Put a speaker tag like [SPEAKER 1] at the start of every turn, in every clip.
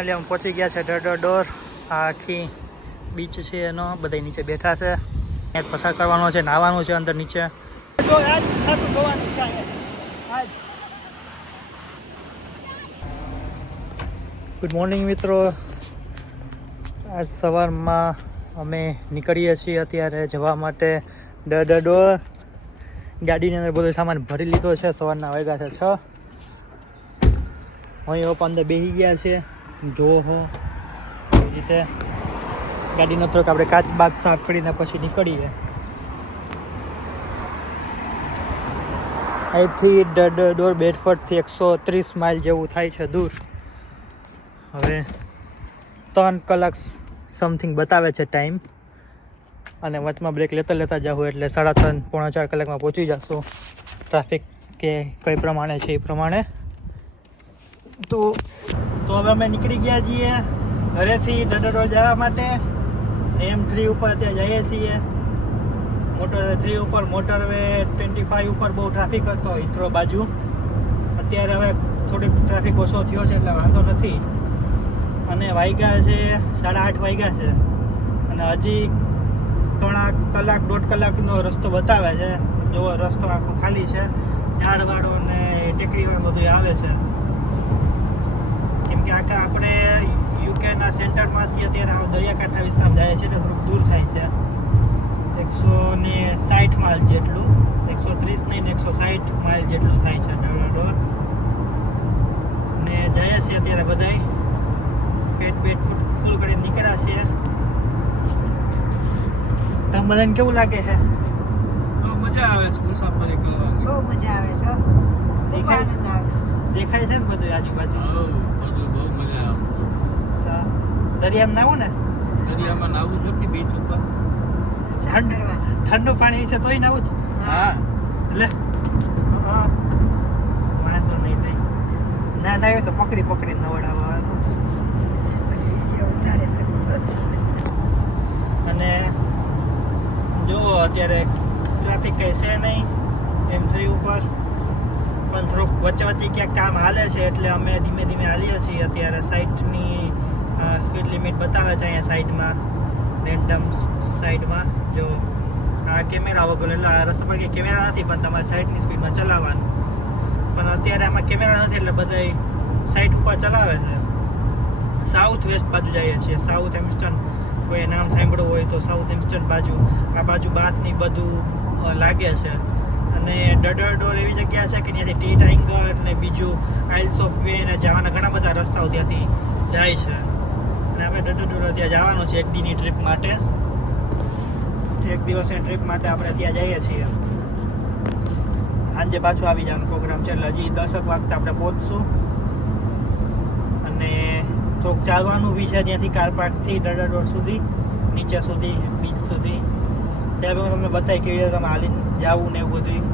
[SPEAKER 1] એટલે અમે પહોંચી ગયા છે ડર ડોર આખી બીચ છે એનો. બધા નીચે બેઠા છે. ત્યાં પસાર કરવાનો છે નાહવાનું છે અંદર નીચે. ગુડ મોર્નિંગ મિત્રો. આજ સવારમાં અમે નીકળીએ છીએ અત્યારે જવા માટે ડર ડોર ગાડીની અંદર બધો સામાન ભરી લીધો છે સવારના વાગ્યા છે છ. અહીં પપ્પા અંદર બેસી ગયા છે. જો હો. રીતે ગાડીનો થોડોક આપણે કાચ બાદ સાફ કરીને પછી નીકળીએ. અહીંથી ડોર બેડફર્ડથી એકસો ત્રીસ માઇલ જેવું થાય છે દૂર. હવે ત્રણ કલાક સમથિંગ બતાવે છે ટાઈમ અને વચમાં બ્રેક લેતા લેતા જાઉં એટલે સાડા ત્રણ, પોણા ચાર કલાકમાં પહોંચી જશું. ટ્રાફિક કે કઈ પ્રમાણે છે એ પ્રમાણે. તો તો હવે અમે નીકળી ગયા છીએ ઘરેથી ડડડો જવા માટે. એમ થ્રી ઉપર ત્યાં જઈએ છીએ. મોટરવે થ્રી ઉપર મોટરવે ટ્વેન્ટી ફાઈવ ઉપર બહુ ટ્રાફિક હતો હિથ્રો બાજુ. અત્યારે હવે થોડીક ટ્રાફિક ઓછો થયો છે એટલે વાંધો નથી. અને વાગ્યા છે, સાડા આઠ વાગ્યા છે. અને હજી ઘણા કલાક, દોઢ કલાકનો રસ્તો બતાવે છે. જો રસ્તો આખો ખાલી છે. ઝાડવાળો ને ટેકરીવાળો બધું આવે છે. કે આખા આપણે યુકેના સેન્ટરમાંથી અત્યારે આ દરિયાકાંઠા વિસ્તારમાં જાય છે એટલે થોડુંક દૂર થાય છે. એકસો ને સાઠ માઇલ જેટલું. એકસો ત્રીસ નહીં ને એકસો સાઠ માઇલ જેટલું થાય છે ડોર ને જઈએ છીએ અત્યારે બધાય. પેટ પેટ ફૂટ ફૂલ કરીને નીકળ્યા છીએ તમે બધાને કેવું લાગે છે?
[SPEAKER 2] બહુ મજા આવે છે મુસાફરી કરવાની
[SPEAKER 3] બહુ મજા આવે છે.
[SPEAKER 1] દેખાય
[SPEAKER 3] આવે છે.
[SPEAKER 1] દેખાય છે ને બધું આજુબાજુ
[SPEAKER 2] હઉ, બધું બહુ મજા આવે
[SPEAKER 1] તો દરિયામાં નાવું ને?
[SPEAKER 2] દરિયામાં નાવું છું કે બીચ ઉપર?
[SPEAKER 1] ઠંડુ પાણી છે તોય નાવું છે
[SPEAKER 2] હા.
[SPEAKER 1] લે. હા. વાંધો નહીં નહીં ના ના આવ્યો તો પકડી પકડી
[SPEAKER 3] છે
[SPEAKER 1] અને જો અત્યારે ટ્રાફિક કંઈ છે નહીં એમ થ્રી ઉપર. પણ થોડુંક વચ્ચે વચ્ચે ક્યાંક કામ હાલે છે એટલે અમે ધીમે ધીમે હાલીએ છીએ અત્યારે સાઈડની સ્પીડ લિમિટ બતાવે છે અહીંયા સાઈડમાં રેન્ડમ સાઈડમાં જો આ કેમેરા વગર એટલે આ રસ્તા પર કેમેરા નથી, પણ તમારે સાઈડની સ્પીડમાં ચલાવવાનું. પણ અત્યારે આમાં કેમેરા નથી, એટલે બધા સાઈડ ઉપર ચલાવે છે. સાઉથ વેસ્ટ બાજુ જઈએ છીએ. સાઉથ એમ્સ્ટન કોઈ નામ સાંભળ્યું હોય તો સાઉથ એમ્સ્ટન બાજુ, આ બાજુ બાથની બધું લાગે છે. અને ડડર ડોર એવી જગ્યા છે કે ત્યાંથી ટી ટાઈંગર ને બીજું આઇલ્સ ઓફ વે ને જવાના ઘણા બધા રસ્તાઓ ત્યાંથી જાય છે. અને આપણે ડડર ડોર ત્યાં જવાનું છે એક દીની ટ્રીપ માટે. એક દિવસની ટ્રીપ માટે આપણે ત્યાં જઈએ છીએ. સાંજે પાછું આવી જવાનો પ્રોગ્રામ છે, એટલે હજી દસક વાગતા આપણે પહોંચશું. અને થોડુંક ચાલવાનું બી છે ત્યાંથી કાર પાર્કથી ડડા ડોર સુધી, નીચે સુધી બીચ સુધી. ત્યાં બી હું તમને બતાવી કેવી રીતે તમે હાલીને જવું ને એવું બધું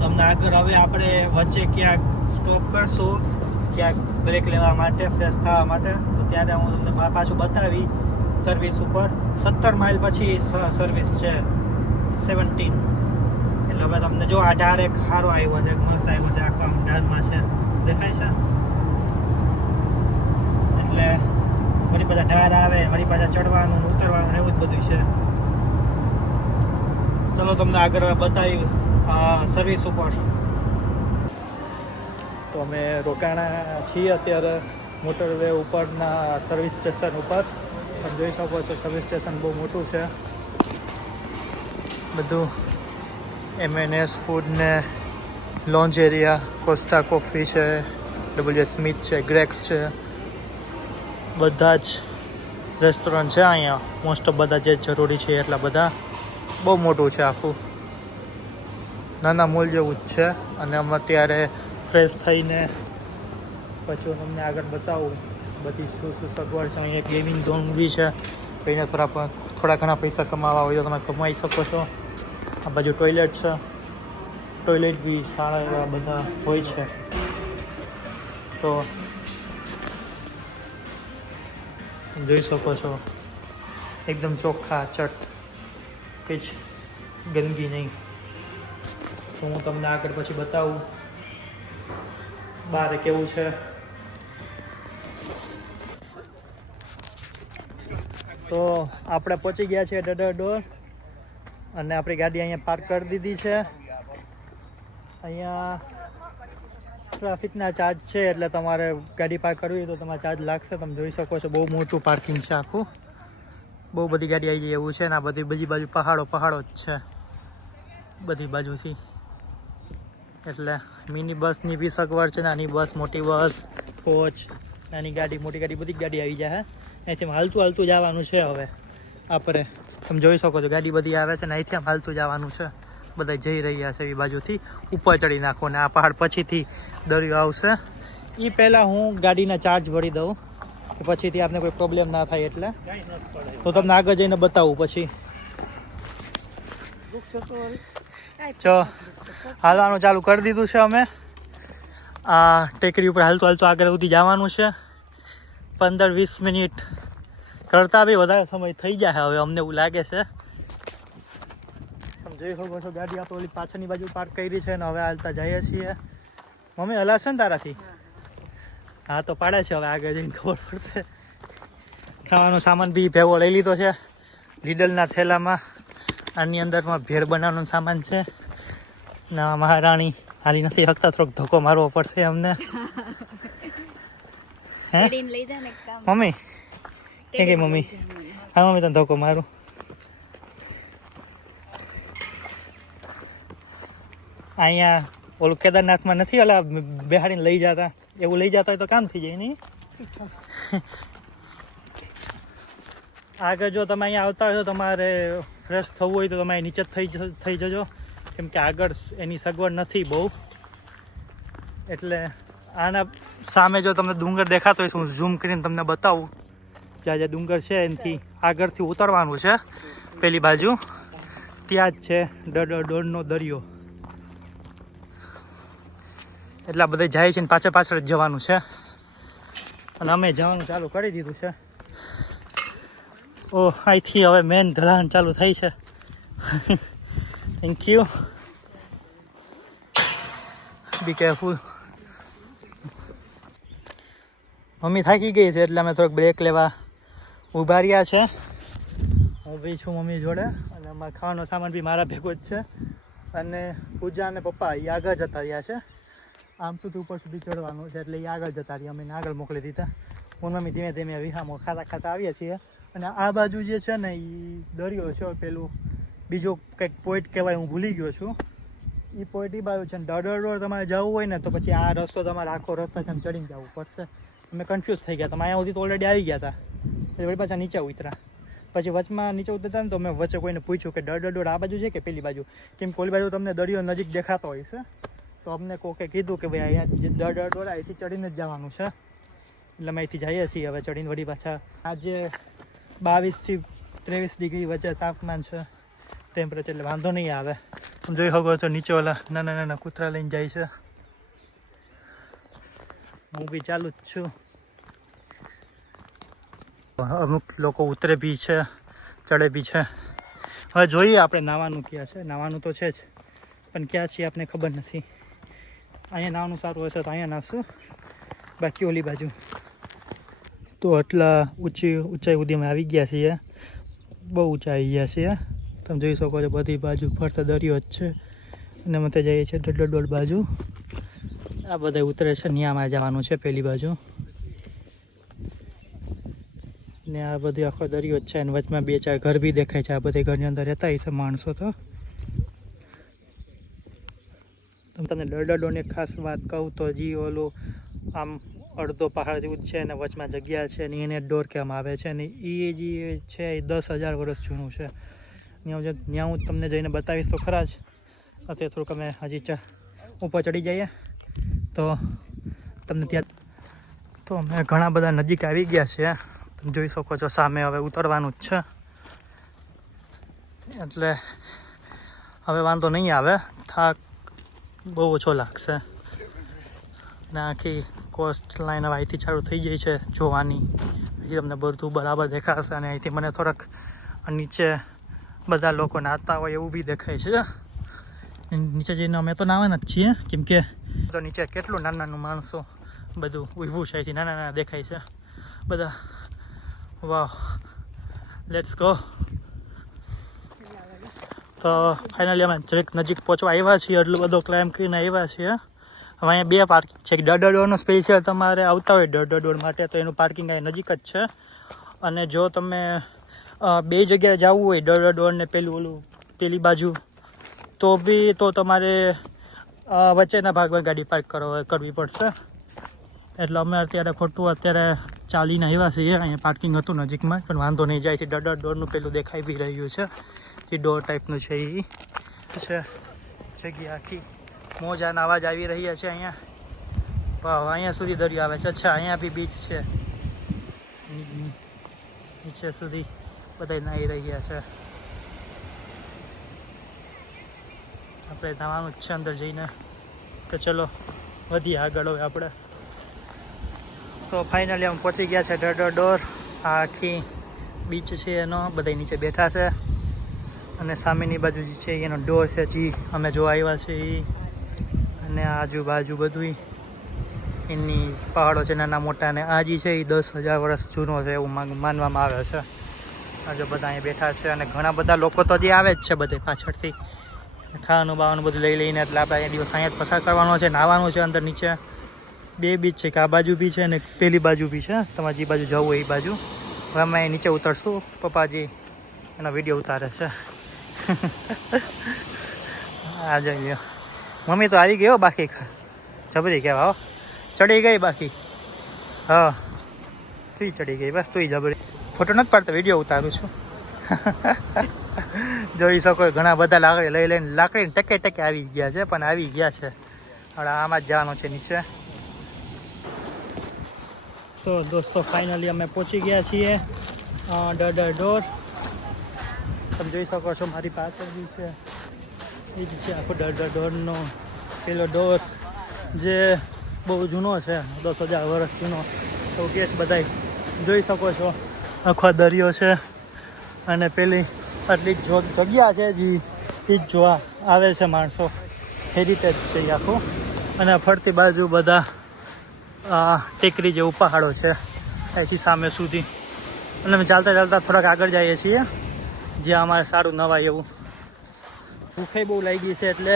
[SPEAKER 1] તમને આગળ હવે આપણે વચ્ચે ક્યાંક સ્ટોપ કરશું, ક્યાંક બ્રેક લેવા માટે, ફ્રેશ થવા માટે, તો ત્યારે હું તમને પાછું બતાવી સર્વિસ ઉપર. સત્તર માઇલ પછી સર્વિસ છે. સેવન્ટીન એટલે હવે તમને જો આ ઢાર એક સારો આવ્યો છે, મસ્ત આવ્યો છે, આખો ઢારમાં છે. દેખાય છે? એટલે વળી બધા ઢાર આવે, વળી પાછા ચડવાનું, ઉતરવાનું એવું જ બધું છે. ચલો તમને આગળ હવે બતાવી સર્વિસ ઉપર. તો અમે રોકાણા છીએ અત્યારે મોટરવે ઉપરના સર્વિસ સ્ટેશન ઉપર. તમે જોઈ શકો છો સર્વિસ સ્ટેશન બહુ મોટું છે. બધું એમએનએસ ફૂડ ને લોન્જ એરિયા કોસ્ટા કોફી છે ડબલ્યુ સ્મિથ છે ગ્રેક્સ છે. બધા જ રેસ્ટોરન્ટ છે અહીંયા. મોસ્ટ ઓફ બધા જે જરૂરી છે એટલા બધા. બહુ મોટું છે આખું. નાના મોલ જેવું જ છે. અને અમે અત્યારે ફ્રેશ થઈને પછી હું તમને આગળ બતાવું. બધી શું શું સગવડ છે. અહીંયા ગેમિંગ ઝોન બી છે. એને થોડા થોડા ઘણા પૈસા કમાવા હોય તો તમે કમાઈ શકો છો. આ બાજુ ટોયલેટ છે. ટોયલેટ બી સારા એવા બધા હોય છે. તો જોઈ શકો છો. એકદમ ચોખ્ખા, ચટ, કંઈ જ ગંદકી નહીં. તો હું તમને આગળ પછી બતાવું. બારે કેવું છે? તો આપણે પહોંચી ગયા છીએ ડડર ડોર અને આપણી ગાડી અહીંયા પાર્ક કરી દીધી છે. અહીંયા ટ્રાફિકના ચાર્જ છે એટલે તમારે ગાડી પાર્ક કરવી હોય તો તમારે ચાર્જ લાગશે. તમે જોઈ શકો છો, બહુ મોટું પાર્કિંગ છે આખું. બહુ બધી ગાડી આવી જાય એવું છે ને આ બધી બીજી બાજુ પહાડો પહાડો જ છે. બધી બાજુથી એટલે મિની બસની બી સગવડ છે, નાની બસ, મોટી બસ, કોચ, નાની ગાડી, મોટી ગાડી, બધી જ ગાડી આવી જાય અહીંથી હાલતું હાલતું જવાનું છે હવે. આપણે તમે જોઈ શકો છો, ગાડી બધી આવે છે ને અહીંથી આમ હાલતું જવાનું છે. બધા જઈ રહ્યા છે એ બાજુથી. ઉપર ચડી નાખો ને આ પહાડ પછીથી દરિયો આવશે. એ પહેલાં હું ગાડીના ચાર્જ ભરી દઉં પછીથી આપને કોઈ પ્રોબ્લેમ ના થાય એટલે. તો તમને આગળ જઈને બતાવું પછી. ચો હાલવાનું ચાલુ કરી દીધું છે અમે. આ ટેકરી ઉપર હાલતું હાલતું આગળ સુધી જવાનું છે. પંદર વીસ મિનિટ કરતાં બી વધારે સમય થઈ જાય હવે, અમને એવું લાગે છે. તમે જોઈ શકો છો, ગાડી આપણે ઓલી પાછળની બાજુ પાર્ક કરી છે ને હવે હાલતા જઈએ છીએ. મમ્મી, હલાવશે ને તારાથી? હા, તો પાડે છે હવે આગળ જઈને ખબર પડશે. ખાવાનો સામાન બી ભેગો લઈ લીધો છે લીડલના થેલામાં. આની અંદરમાં ભેળ બનાવવાનો સામાન છે. ના મહારાણી હાલી નથી શકતા થોડોક ધક્કો મારવો પડશે અમને. હે? મમ્મી? કે કે મમ્મી. હા મમ્મી તને ધક્કો મારું. અહીંયા ઓલું કેદારનાથમાં નથી ઓલા બેહાડીને લઈ જતા? એવું લઈ જતા હોય તો કામ થઈ જાય નહીં? આગળ જો તમે અહીંયા આવતા હોય તો તમારે ફ્રેશ થવું હોય તો તમે નીચે થઈ થઈ જજો. કેમ કે આગળ એની સગવડ નથી બહુ. એટલે આના સામે જો તમને ડુંગર દેખાતો હોય, હું ઝૂમ કરીને તમને બતાવું. જ્યાં જ્યાં ડુંગર છે, એનાથી આગળથી ઉતરવાનું છે, પેલી બાજુ. ત્યાં જ છે ડડ ડોડનો દરિયો. એટલા બધા જાય છે ને પાછળ પાછળ જ જવાનું છે. અને અમે જવાનું ચાલુ કરી દીધું છે. ઓ અહીંથી હવે મેન ઢલાણ ચાલુ થઈ છે. Thank you be careful mummy થાકી ગઈ છે એટલે અમે થોડોક બ્રેક લેવા ઊભા રહ્યા છે. હું છું મમ્મી જોડે અને અમારા ખાવાનો સામાન બી મારા ભેગો જ છે. અને પૂજા અને પપ્પા એ આગળ જતા રહ્યા છે. આમ તો ઉપર સુધી ચડવાનું છે એટલે એ આગળ જતા રહ્યા. અમે આગળ મોકલી દીધા. હું મમ્મી ધીમે ધીમે વિહામો ખાતા ખાતા આવીએ છીએ. અને આ બાજુ જે છે ને એ દરિયો છે, પેલું બીજો કંઈક પોઈન્ટ કહેવાય, હું ભૂલી ગયો છું. એ પોઈન્ટ એ બાજુ છે ને ડડર રોડ તમારે જવું હોય ને તો પછી આ રસ્તો તમારે, આખો રસ્તો છે ને ચડીને જવું પડશે. અમે કન્ફ્યુઝ થઈ ગયા તમે અહીંયા સુધી તો ઓલરેડી આવી ગયા હતા. પછી વળી પાછા નીચે ઉતરા પછી વચમાં નીચે ઉતરતા ને તો મેં વચ્ચે કોઈને પૂછ્યું કે ડર રોડ આ બાજુ છે કે પેલી બાજુ? કેમ કે બાજુ તમને દરિયો નજીક દેખાતો હોય છે. તો અમને કોકે કીધું કે ભાઈ અહીંયા જે ડર રોડ અહીંથી ચડીને જ જવાનું છે. એટલે અમે અહીંથી જઈએ છીએ હવે ચડીને વળી પાછા. આજે બાવીસથી ત્રેવીસ ડિગ્રી વચ્ચે તાપમાન છે. ટેમ્પરેચર એટલે વાંધો નહીં આવે. જોઈ શકો છો નીચે ઓલા નાના નાના કૂતરા લઈને જાય છે. હું બી ચાલુ જ છું. અમુક લોકો ઉતરે બી છે, ચડે બી છે. હવે જોઈએ આપણે નાવાનું ક્યાં છે. નાવાનું તો છે જ. પણ ક્યાં છીએ આપણે ખબર નથી. અહીંયા નાવાનું સારું હશે તો અહીંયા નાશું બાકી ઓલી બાજુ. તો આટલા ઊંચી, ઊંચાઈ સુધીમાં આવી ગયા છીએ. બહુ ઊંચા આવી ગયા છીએ. તમે જોઈ શકો છો બધી બાજુ ફરતા દરિયો જ છે. અને અમે ત્યાં જઈએ છીએ ડોડ બાજુ. આ બધા ઉતરે છે ન્યામાં જવાનું છે પેલી બાજુ. ને આ બધું આખો દરિયો જ છે અને વચમાં બે, ચાર ઘર બી દેખાય છે. આ બધી ઘરની અંદર રહેતા હશે માણસો તો. તમે તમને ડરડોની ખાસ વાત કહું તો જી ઓલું આમ અડધો પહાડ જેવું છે અને વચમાં જગ્યા છે ને એને ડોર કહેવામાં આવે છે અને એ જે છે એ દસ હજાર વર્ષ જૂનું છે. ત્યાં જે ત્યાં હું તમને જઈને બતાવીશ તો ખરા જ. અત્યારે થોડુંક અમે હજી ઉપર ચડી જઈએ. તો તમને ત્યાં તો અમે ઘણા બધા નજીક આવી ગયા છે તમે જોઈ શકો છો સામે હવે ઉતરવાનું જ છે. એટલે હવે વાંધો નહીં આવે. થાક બહુ ઓછો લાગશે. ને આખી કોસ્ટ લાઈન હવે અહીંથી ચાલુ થઈ ગઈ છે જોવાની. પછી તમને બધું બરાબર દેખાશે અને અહીંથી મને થોડાક નીચે બધા લોકો નાતા હોય એવું બી દેખાય છે. નીચે જઈને અમે તો નાવાના જ છીએ, કેમ કે તો નીચે કેટલું નાના નાનું માણસો બધું ઉભું છે અહીંથી નાના નાના દેખાય છે. બધા વાહ લેટ્સ ગો તો ફાઇનલી અમે જરીક નજીક પહોંચવા આવ્યા છીએ એટલું બધો ક્લાઇમ્બ કરીને આવ્યા છીએ. અહીંયા બે પાર્કિંગ છે. કે દોડનો સ્પેસ સ્પેશિયલ તમારે આવતા હોય ડોર માટે, તો એનું પાર્કિંગ અહીં નજીક જ છે. અને જો તમે બે જગ્યાએ જવું હોય ડર દોડને પેલું ઓલું પેલી બાજુ, તો બી, તો તમારે વચ્ચેના ભાગમાં ગાડી પાર્ક કરવા કરવી પડશે. એટલે અમે અત્યારે ખોટું અત્યારે ચાલીને આવ્યા છીએ. અહીંયા પાર્કિંગ હતું નજીકમાં, પણ વાંધો નહીં જાય છે ડર ડોરનું પેલું દેખાઈ બી રહ્યું છે. જે ડોર ટાઈપનું છે એ છે. જગ્યા આખી. મોજાના અવાજ આવી રહ્યા છે અહીંયા. વાહ, અહીંયા સુધી દરિયો આવે છે. અચ્છા, અહીંયા બી બીચ છે. નીચે સુધી બધા નાહી રહ્યા છે. આપણે નાવાનું જ છે અંદર જઈને. તો ચલો, વધીએ આગળ હવે આપણે. તો ફાઇનલી અમે પહોંચી ગયા છે ડર ડોર આ આખી બીચ છે એનો. બધા નીચે બેઠા છે. અને સામેની બાજુ જે છે એનો ડોર છે જી. અમે જોવા આવ્યા છે એ અને આજુબાજુ બધું એની પહાડો છે નાના મોટા ને આ જે છે એ દસ હજાર વર્ષ જૂનો છે એવું માન- માનવામાં આવે છે. આજે બધા અહીંયા બેઠા છે અને ઘણા બધા લોકો તો જે આવે જ છે બધે પાછળથી. ખાવાનું બાવાનું બધું લઈ લઈને એટલે આપણે અહીંયા દિવસ અહીંયા પસાર કરવાનો છે, નાહવાનું છે અંદર નીચે. બે બીચ છે કે આ બાજુ બી છે અને પેલી બાજુ બી છે. તમારે જે બાજુ જવું હોય એ બાજુ. હવે અમે નીચે ઉતરશું. પપ્પાજી એનો વીડિયો ઉતારે છે. આ જઈએ. મમ્મી તો આવી ગયો બાકી. જબરી કહેવા હો. ચડી ગઈ બાકી. હા. તું ચડી ગઈ. બસ તું જબરી. ફોટો નથી પાડતો, વીડિયો ઉતારું છું. જોઈ શકો ઘણા બધા લાકડી લઈ લઈને લાકડીને ટકે ટકે આવી ગયા છે, પણ આવી ગયા છે. હવે આમાં જ જવાનું છે નીચે. તો દોસ્તો ફાઇનલી અમે પહોંચી ગયા છીએ ડર ડર ડોર. તમે જોઈ શકો છો, મારી પાછળ બી છે એ જ છે આખો ડર ડોરનો પેલો ડોર જે બહુ જૂનો છે, દસ હજાર વર્ષ જૂનો. તો ગેસ બધાય જોઈ શકો છો. આખો દરિયો છે અને પેલી આટલી જગ્યા છે જે, એ જ જોવા આવે છે માણસો. હેરિટેજ છે આખું. અને ફરતી બાજુ બધા ટેકરી જેવું પહાડો છે અહીંથી સામે સુધી. અને અમે ચાલતા ચાલતા થોડાક આગળ જઈએ છીએ, જ્યાં અમારે સારું નવાય એવું ભૂખે બહુ લાગી છે એટલે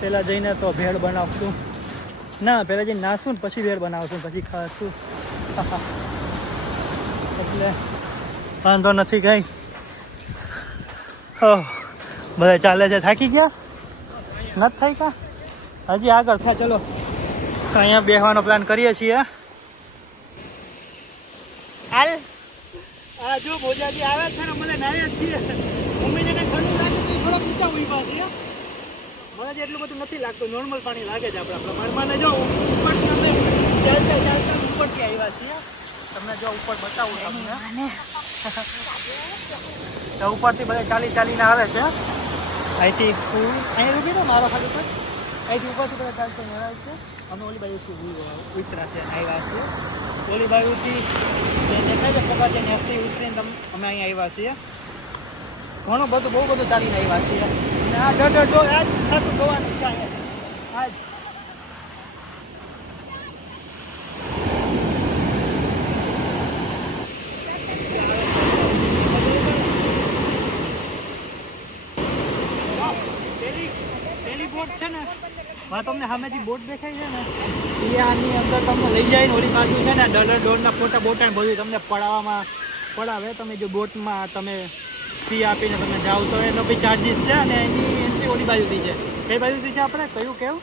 [SPEAKER 1] પહેલાં જઈને તો ભેળ બનાવશું. ના પહેલાં જઈને નાશું ને પછી ભેળ બનાવશું પછી ખાશું. એટલે વાંધો નથી કઈ. બધા ચાલે છે. થાકી ગયા? નથી કા હજી આગળ થા ચલો. અહીંયા બેસવાનો પ્લાન કરીએ છીએ.
[SPEAKER 3] હાલ.
[SPEAKER 1] આ જો ભોજાજી આવે છે ને મને નાયા છીએ મમ્મીને કંઈ ઠંડુ લાગે તો ઈ થોડોક ઊંચા ઊભા છે મને એટલું બધું નથી લાગતું. નોર્મલ પાણી લાગે છે આપણા પ્રમાણમાં. ને જો ઉપરથી અમે ચાલતા ચાલતા ઉપરથી આવ્યા છીએ. તમને જો ઉપર બતાવું તમને. તો ઉપરથી બધા ચાલી ચાલીને આવે છે. અહીંથી અહીંયા રૂપી ને મારો ખાલી પર અહીંથી ઉપરથી બધા ચાલતા આવે છે. અમે ઓલી બાજુથી ઉતરા છે આવ્યા છીએ. ઓલી બાજુથી જે દેખાય છે પગથિયા ત્યાંથી ઉતરીને તમ- અમે અહીં આવ્યા છીએ. ઘણું બધું, બહુ બધું ચાલીને આવ્યા છીએ. અને આ ડર ડર આજ ખાતું જોવાનું છે. અહીંયા આ જ. પેલી પેલી બોટ છે ને હા તમને સામેથી બોટ દેખાય છે ને, એ આની અંદર તમને લઈ જાય ને ઓલી બાજુ છે ને ડલર ડોરના ફોટા બોટા બધું તમને પડાવવામાં પડાવે. તમે જો બોટમાં તમે ફી આપીને તમે જાઓ તો એનો બી ચાર્જિસ છે અને એની એન્ટ્રી ઓલી બાજુથી છે. કઈ બાજુથી છે આપણે? કયું કેવું?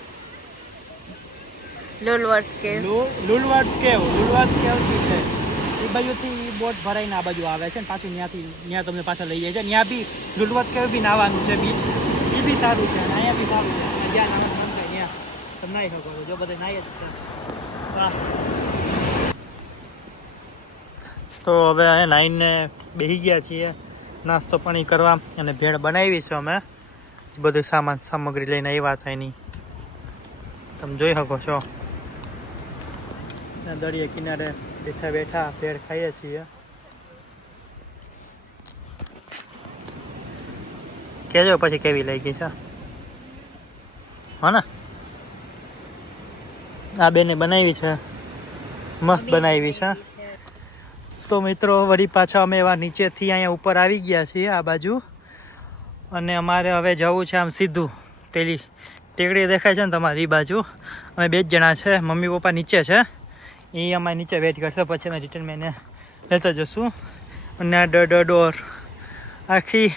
[SPEAKER 3] લોલવટ કે
[SPEAKER 1] લુ- લુલવાડ કેવ લુલવાટ કેવથી છે. એ બાજુથી બોટ ભરાઈને આ બાજુ આવે છે ને પાછું ત્યાંથી ત્યાં તમને પાછા લઈ જાય છે. ત્યાં બી લુલવાડ કેવ બી નાવાનું છે બીચ. એ બી સારું છે અને અહીંયા બી સારું છે. જ્યાં નાવાનું મન થાય ત્યાં તમે નાહી શકો જો બધા નાહી જ છે. વાહ. તો હવે અહીંયા નાહીને બેસી ગયા છીએ. નાસ્તો પાણી કરવા અને ભેળ બનાવી છે અમે. બધું સામાન, સામગ્રી લઈને આવ્યા હતા એની. તમે જોઈ શકો છો. દરિયા કિનારે બેઠા બેઠા ભેળ ખાઈએ છીએ. કેજો પછી કેવી લાગી છે? હા આ બેને બનાવી છે. મસ્ત બનાવી છે. તો મિત્રો, વળી પાછા અમે એવા નીચેથી અહીંયા ઉપર આવી ગયા છીએ, આ બાજુ. અને અમારે હવે જવું છે આમ સીધું. પેલી ટેકડી દેખાય છે ને તમારી બાજુ. અમે બે જ જણા છે, મમ્મી પપ્પા નીચે છે. એ અમારે નીચે વેઇટ કરશે, પછી અમે રિટર્ન મેને લેતા જશું. અને આ ડ ડોર. આખી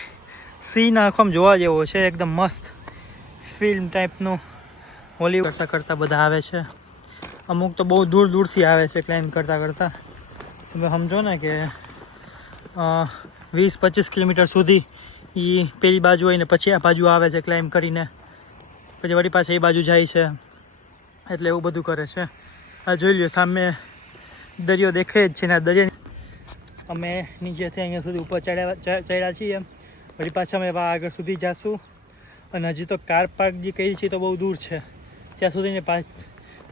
[SPEAKER 1] સીન આખો આમ જોવા જેવો છે, એકદમ મસ્ત ફિલ્મ ટાઈપનું હોલી કરતાં કરતાં બધા આવે છે. અમુક તો બહુ દૂર દૂરથી આવે છે ક્લાઇમ્બ કરતાં કરતાં. તમે સમજો ને કે વીસ પચીસ કિલોમીટર સુધી એ પેલી બાજુ હોય ને પછી આ બાજુ આવે છે ક્લાઇમ્બ કરીને. પછી વળી પાછા એ બાજુ જાય છે. એટલે એવું બધું કરે છે. આ જોઈ લ્યો, સામે દરિયો દેખાય જ છે ને આ દરિયા અમે નીચેથી અહીંયા સુધી ઉપર ચડ્યા ચડ્યા છીએ. વળી પાછા અમે આગળ સુધી જાશું. અને હજી તો કાર પાર્ક જે કહી છે તો બહુ દૂર છે. ત્યાં સુધીને પાછ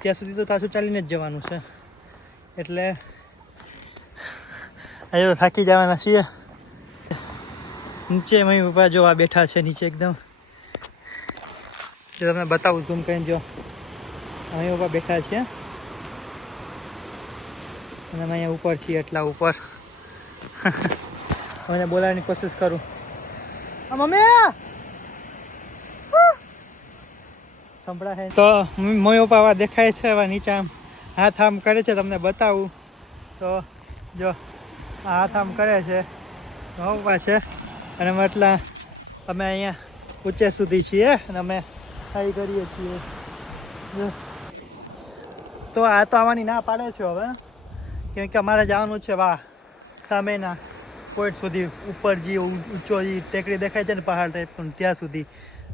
[SPEAKER 1] ત્યાં સુધી તો પાછું ચાલીને જ જવાનું છે. એટલે આજે થાકી જવાના છીએ. નીચે મમ્મી પપ્પા જો આ બેઠા છે નીચે એકદમ. તમને બતાવું ઝૂમ કરીને જો. મમ્મી પપ્પા બેઠા છે. અને અમે અહીંયા ઉપર છીએ એટલા ઉપર. મને બોલાવવાની કોશિશ કરું. મમ્મી! સંભળાય. તો મમ્મી પપ્પા આવા દેખાય છે આવા નીચે આમ. હાથ આમ કરે છે તમને બતાવું. તો જો. હાથ આમ કરે છે. પપ્પા છે. અને એટલા અમે અહીંયા ઊંચે સુધી છીએ અને અમે ટ્રાય કરીએ છીએ. તો આ તો આવવાની ના પાડે છે હવે. કેમ કે અમારે જવાનું છે વાહ, સામેના પોઈન્ટ સુધી ઉપર જે ઊંચો જે ટેકરી દેખાય છે ને પહાડ ટાઈપનું ત્યાં સુધી.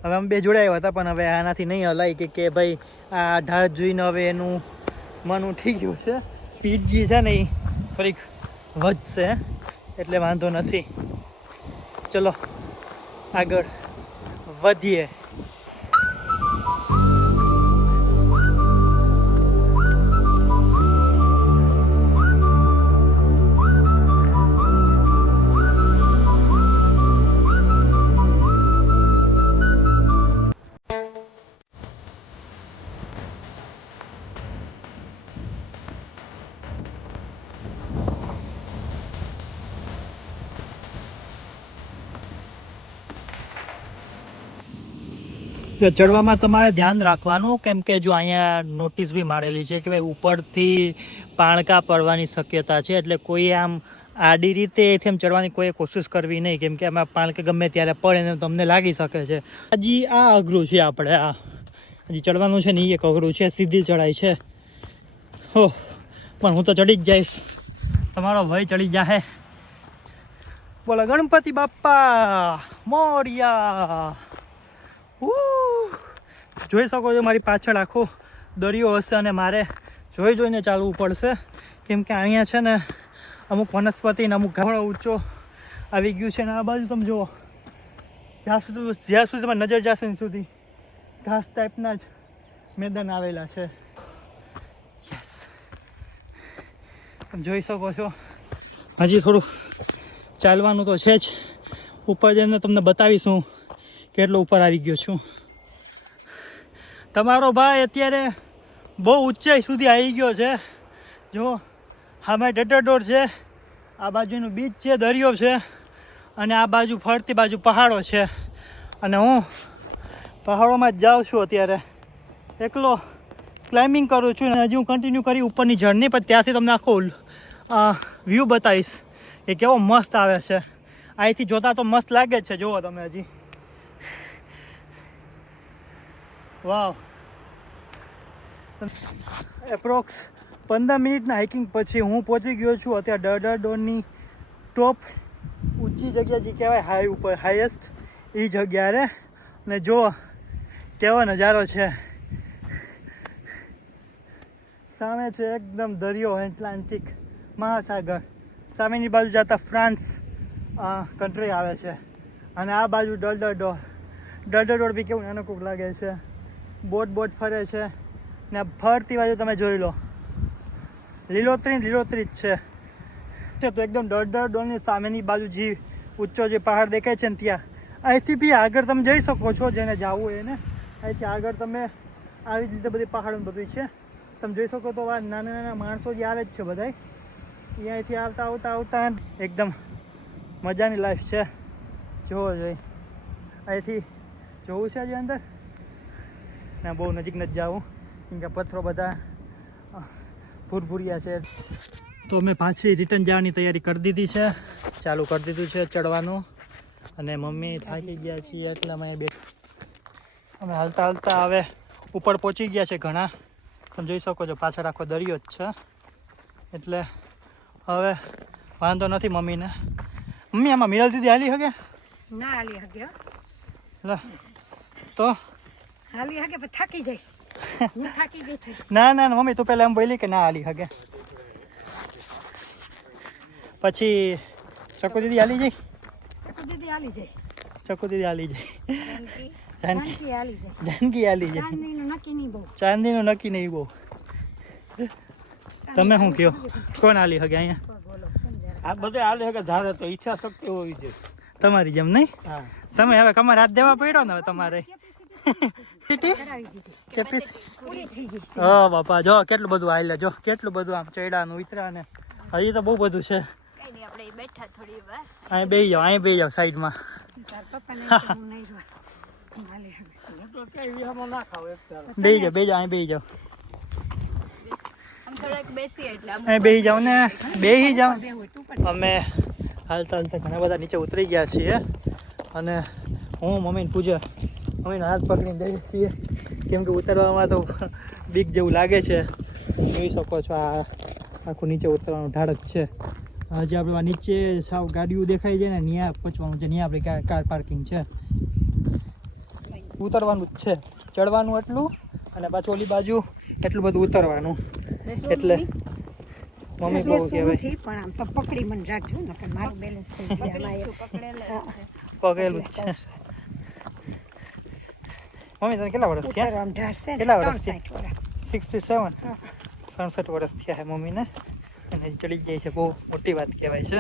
[SPEAKER 1] હવે અમે બે જોડાયા હતા પણ હવે આનાથી નહીં હલાય કે કે ભાઈ આ ઢાળ જોઈને હવે એનું મન ઉઠી ગયું છે. સ્પીડ જે છે ને એ થોડીક વધશે એટલે વાંધો નથી. ચલો આગળ વધીએ. ચડવામાં તમારે ધ્યાન રાખવાનું, કેમ કે જો અહીંયા નોટિસ બી મારેલી છે કે ભાઈ ઉપરથી પાણકા પડવાની શક્યતા છે, એટલે કોઈ આમ આડી રીતે એથી એમ ચડવાની કોઈ કોશિશ કરવી નહીં, કેમ કે એમાં પાણકા ગમે ત્યારે પડે ને તમને લાગી શકે છે. હજી આ અઘરું છે આપણે, આ. હજી ચડવાનું છે ને એ એક અઘરું છે, સીધી ચડાય છે. હો, પણ હું તો ચડી જ જઈશ. તમારો ભય ચડી જાહે. બોલો, ગણપતિ બાપ્પા, મોરિયા. ઉહ. જોઈ શકો છો, મારી પાછળ આખો દરિયો હશે અને મારે જોઈ જોઈને ચાલવું પડશે. કેમ કે અહીંયા છે ને અમુક વનસ્પતિ ને અમુક ઘણો ઊંચો આવી ગયું છે ને આ બાજુ તમે જુઓ. જ્યાં સુધી જ્યાં સુધી તમારી નજર જશે ને સુધી ઘાસ ટાઈપના જ મેદાન આવેલા છે. તમે જોઈ શકો છો. હજી થોડું ચાલવાનું તો છે જ. ઉપર જઈને તમને બતાવીશું કેટલો ઉપર આવી ગયો છું. તમારો ભાઈ અત્યારે બહુ ઊંચાઈ સુધી આવી ગયો છે. જો, સામે ડેટરડોર છે. આ બાજુનું બીચ છે, દરિયો છે અને આ બાજુ ફરતી બાજુ પહાડો છે. અને હું પહાડોમાં જ જાઉં છું અત્યારે. એકલો ક્લાઇમ્બિંગ કરું છું અને હજી હું કન્ટિન્યુ કરી ઉપરની જર્ની પણ ત્યાંથી તમને આખો વ્યૂ બતાવીશ. એ કેવો મસ્ત આવે છે. અહીંથી જોતા તો મસ્ત લાગે જ છે. જુઓ તમે હજી. વાવ. એપ્રોક્સ પંદર મિનિટના હાઇકિંગ પછી હું પહોંચી ગયો છું અત્યારે ડર ડોરની ટોપ ઊંચી જગ્યા જે કહેવાય હાઈ ઉપર હાઈએસ્ટ એ જગ્યાએ. અને જો, કેવો નજારો છે. સામે છે એકદમ દરિયો એટલાન્ટિક મહાસાગર. સામેની બાજુ જતા ફ્રાન્સ કન્ટ્રી આવે છે. અને આ બાજુ ડલ્ડર ડોર ડર ડોર બી કેવું નાનકું લાગે છે. બોટ બોટ ફરે છે. ને ફરતી બાજુ તમે જોઈ લો. લીલોતરી લીલોતરી જ છે. છે તો એકદમ ડર ડોલની સામેની બાજુ જે ઊંચો જે પહાડ દેખાય છે ને ત્યાં. અહીંથી બી આગળ તમે જઈ શકો છો જેને જવું એને. અહીંથી આગળ તમે આવી જ રીતે બધી પહાડો બધું છે. તમે જોઈ શકો તો આ નાના નાના માણસો જે આવે જ છે બધાય. અહીંયાથી આવતા આવતા આવતા એકદમ મજાની લાઈફ છે. જોવો જોઈએ અહીંથી જોવું છે હજી અંદર? ના બહુ નજીક નથી જાવું. કેમ કે પથ્થરો બધા ભૂરભૂરિયા છે. તો અમે પાછી રિટર્ન જવાની તૈયારી કરી દીધી છે. ચાલુ કરી દીધું છે ચડવાનું. અને મમ્મી થાકી ગયા છીએ એટલે અમે બે અમે હાલતા હાલતા હવે ઉપર પહોંચી ગયા છે ઘણા. તમે જોઈ શકો છો પાછળ આખો દરિયો જ છે. એટલે હવે વાંધો નથી મમ્મીને. મમ્મી આમાં મિરલ દીદી હાલી શકે
[SPEAKER 3] ના હાલી હગે
[SPEAKER 1] તો
[SPEAKER 3] હાલી હગે પણ થાકી જાય. હું થાકી ગઈ થઈ.
[SPEAKER 1] ના ના ના, મમ્મી તું પહેલા એમ બોલી કે ના હાલી હગે. પછી ચકુ દીદી હાલી જઈ
[SPEAKER 3] ચકુ દીદી હાલી જાય.
[SPEAKER 1] ચકુ દીદી હાલી જઈ
[SPEAKER 3] જાનકી. હાલી
[SPEAKER 1] જાનકી હાલી જઈ
[SPEAKER 3] નક્કી નહીં બહુ.
[SPEAKER 1] ચાંદીનું નક્કી નહીં બહુ. તમે શું કહો? કોણ હાલી હગે અહીંયા?
[SPEAKER 2] આ બધે હાલે કે ધારે તો ઈચ્છા શક્તિ હોવી જોઈએ.
[SPEAKER 1] તમારી જેમ નહીં? તમે હવે કમર હાથ દેવા પડ્યો ને હવે તમારે. સિટી
[SPEAKER 3] કરાવી દીધી.
[SPEAKER 1] કેપીસ
[SPEAKER 3] પૂરી થઈ ગઈ છે.
[SPEAKER 1] ઓ બાપા જો કેટલું બધું હાલે જો કેટલું બધું આમ ચડ્યાનું ઉતરા ને હજી તો બહુ બધું છે. અહીં બેસી જાઓ અહીં બેસી જાઓ સાઈડમાં.
[SPEAKER 3] હું
[SPEAKER 2] હું
[SPEAKER 1] બેસી જાઓ બેસી જાઓ અહીં બેસી જાઓ. બેસી ને. બેસી
[SPEAKER 3] પણ
[SPEAKER 1] અમે હાલતા હાલતા ઘણા બધા નીચે ઉતરી ગયા છીએ. અને હું મમ્મીને પૂજા મમ્મીનો હાથ પકડીને દઈએ છીએ. કેમ કે ઉતરવામાં તો બીક જેવું લાગે છે. જોઈ શકો છો આ આખું નીચે ઉતરવાનું ઢાળક છે. હજી આપણે આ નીચે સાવ ગાડીઓ દેખાય છે ને ત્યાં પહોંચવાનું છે. ત્યાં આપણે કાર પાર્કિંગ છે. ઉતરવાનું જ છે. ચડવાનું એટલું અને પાછું ઓલી બાજુ એટલું બધું ઉતરવાનું. એટલે મમ્મી બહુ કહેવાય.
[SPEAKER 3] પણ આમ તો પકડી મને રાખજો નકર મારું બેલેન્સ થઈ જાય.
[SPEAKER 4] જ પકડેલા જ છે.
[SPEAKER 1] પગેલું જ છે મમ્મી તને કેટલા વર્ષ થયા
[SPEAKER 3] ઉપર આમ ઢાસ છે ને
[SPEAKER 1] કેટલા વર્ષ
[SPEAKER 3] 67 વર્ષ.
[SPEAKER 1] સિક્સટી સેવન
[SPEAKER 3] હા.
[SPEAKER 1] સડસઠ વર્ષ થયા છે મમ્મીને અને હજી ચડી જાય છે બહુ મોટી વાત કહેવાય છે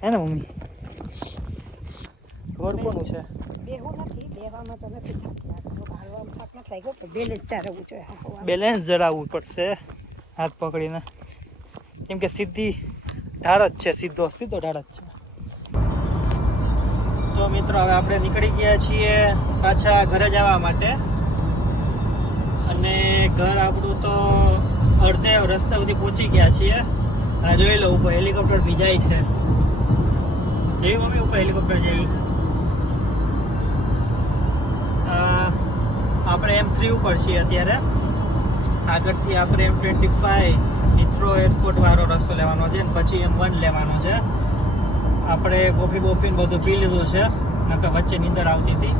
[SPEAKER 1] હે ને મમ્મી રોડ કોનું છે
[SPEAKER 3] બેહું નથી બેવામાં તો નથી થાકી લાગતો હાલવામાં થાક નથી લાગ્યો પણ બેલેન્સ ચારવું જોઈએ હા, હા.
[SPEAKER 1] બેલેન્સ જરાવવું પડશે હાથ પકડીને કેમ કે સીધી ઢાળ જ છે સીધો સીધો ઢાળ જ છે તો મિત્રો, હવે આપણે નીકળી ગયા છીએ પાછા ઘરે જવા માટે. અને ઘર આપણું તો અડધે રસ્તા સુધી પહોંચી ગયા છીએ. અને જોઈ લો, ઉપર હેલિકોપ્ટર ભીજાય છે. જઈ મમ્મી ઉપર હેલિકોપ્ટર જઈ આપણે એમ થ્રી ઉપર છીએ અત્યારે. આગળથી આપણે M twenty five Heathrow airport વાળો રસ્તો લેવાનો છે ને પછી એમ વન લેવાનો છે. આપણે કોફી બોફીને બધું પી લીધું છે. નકર વચ્ચે નીંદર આવતી હતી.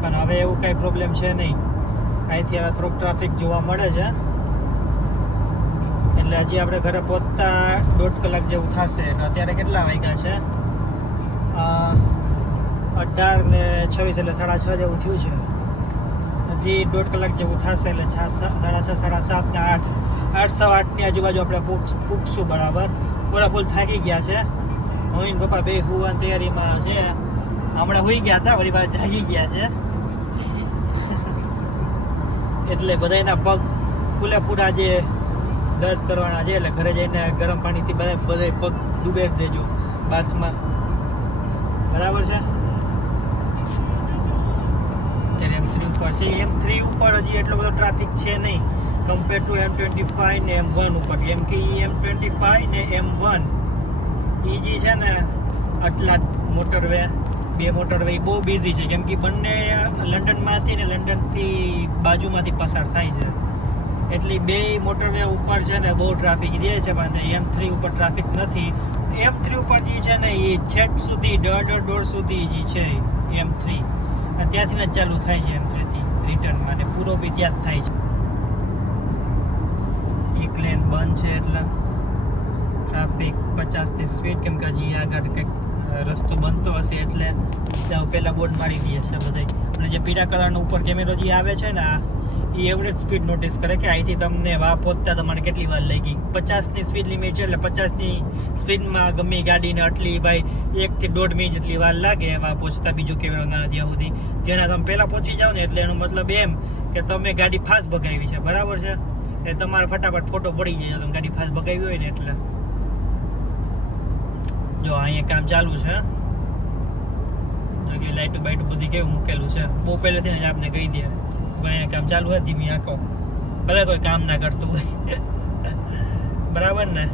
[SPEAKER 1] પણ હવે એવું કાંઈ પ્રોબ્લેમ છે નહીં. અહીંથી હવે થોડોક ટ્રાફિક જોવા મળે છે. એટલે હજી આપણે ઘરે પહોંચતા દોઢ કલાક જેવું થશે. અને અત્યારે કેટલા વાગ્યા છે? અઢાર ને છવ્વીસ એટલે સાડા છ જેવું થયું છે. હજી દોઢ કલાક જેવું થશે એટલે સાડા છ, સાડા સાત ને આઠ. આઠ સવા આઠની આજુબાજુ આપણે પૂક પૂકશું બરાબર. પૂરા ફૂલ થાકી ગયા છે. ને પપ્પા બે હુવાની તૈયારીમાં છે. હમણાં હોઈ ગયા હતા, વળી પાછા જાગી ગયા છે. એટલે બધાયના પગ પૂરેપૂરા જે દર્દ કરવાના છે, એટલે ઘરે જઈને ગરમ પાણીથી બધા બધા પગ ડૂબેર દેજો બાથમાં. બરાબર છે? અત્યારે એમ થ્રી ઉપર છે. એમ થ્રી ઉપર હજી એટલો બધો ટ્રાફિક છે નહીં. Compare to M twenty five ને એમ વન ઉપર. કેમ કે એમ ટ્વેન્ટી ફાઈવ ને એમ વન એ જે છે ને આટલા મોટરવે બે મોટરવે બહુ બિઝી છે. કેમ કે બંને લંડનમાંથી ને લંડનથી બાજુમાંથી પસાર થાય છે. એટલે બે મોટરવે ઉપર છે ને બહુ ટ્રાફિક રહે છે, પણ એમ થ્રી ઉપર ટ્રાફિક નથી. એમ થ્રી ઉપર જે છે ને એ છેટ સુધી, દોઢ દોઢ દોઢ સુધી જે છે એમ થ્રી ત્યાંથી જ ચાલુ થાય છે એમ થ્રીથી રિટર્નમાં અને પૂરો બી ત્યાં જ થાય છે એક લેન બંધ છે એટલે ટ્રાફિક પચાસથી સ્પીડ કેમ કે હજી આગળ કંઈક રસ્તો બનતો હશે એટલે ત્યાં પહેલાં બોર્ડ મારી દઈએ છે બધાય. અને જે પીળા કલરનો ઉપર કેમેરો જે આવે છે ને, આ એ એવરેજ સ્પીડ નોટિસ કરે કે અહીંથી તમને વા પહોંચતા તમારે કેટલી વાર લઈ ગઈ પચાસની સ્પીડ લિમિટ છે એટલે પચાસની સ્પીડમાં ગમે ગાડીને આટલી ભાઈ એકથી દોઢ મિનિટ જેટલી વાર લાગે વા પહોંચતા બીજું કેમેરો ના ત્યાં સુધી. જેના તમે પહેલાં પહોંચી જાઓ ને એટલે એનો મતલબ એમ કે તમે ગાડી ફાસ્ટ ભગાવી છે. બરાબર છે? એ તમારે ફટાફટ ફોટો પડી જાય. તમે ગાડી ફાસ્ટ બગાવી હોય ને એટલે. જો અહીંયા કામ ચાલુ છે. કે લાઈટો બાઈટો બધી કેવું મૂકેલું છે. બહુ પહેલેથી જ આપને કહી દે. અહીંયા કામ ચાલુ હોય ધીમી આંખો. ભલે કોઈ કામ ના કરતું હોય. બરાબર ને?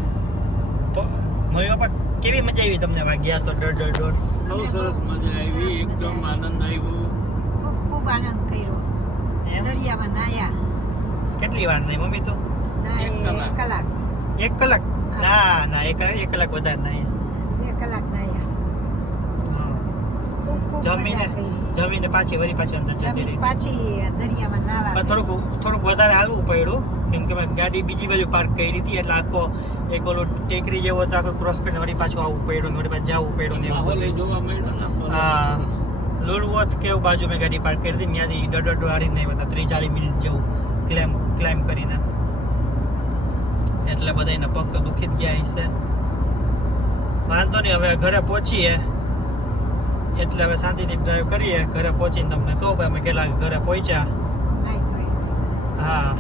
[SPEAKER 1] મમ્મી પપ્પા કેવી મજા આવી તમને? વાગ્યા તો ડર ડર ડર.
[SPEAKER 2] બહુ સરસ મજા આવી. એકદમ આનંદ આવ્યો.
[SPEAKER 3] ખૂબ આનંદ કર્યો. દરિયામાં નાયા
[SPEAKER 1] કેટલી વાર નહીં મમ્મી તો?
[SPEAKER 2] એક કલાક.
[SPEAKER 1] એક કલાક? ના ના એક એક કલાક વધારે નહીં.
[SPEAKER 3] બે કલાક ખૂબ
[SPEAKER 1] જમીને જમીને પાછી વળી પાછી અંદર જતી રહી.
[SPEAKER 3] પાછી દરિયામાં નાવા
[SPEAKER 1] થોડુંક થોડુંક વધારે હાલવું પડ્યું. કેમ કે ગાડી બીજી બાજુ પાર્ક કરી હતી એટલે આખો એક ઓલો ટેકરી જેવો હતો આખો ક્રોસ કરીને વળી પાછું આવવું પડ્યું વળી પાછું જવું પડ્યું ને.
[SPEAKER 2] જોવા મળ્યો
[SPEAKER 1] હા. કેવું બાજુ મેં ગાડી પાર્ક કરી હતી ત્યાંથી ડર ડર હારી નહીં બધા ત્રીસ ચાલીસ મિનિટ જેવું. ક્લેમ ક્લાઇમ્બ કરીને. એટલે બધા એના પગ તો દુખી ગયા હશે. વાંધો નહીં હવે ઘરે પહોંચીએ. એટલે હવે શાંતિથી ડ્રાઈવ કરીએ. ઘરે પહોંચીને તમને કહું ભાઈ અમે કેટલા ઘરે પહોંચ્યા. હા.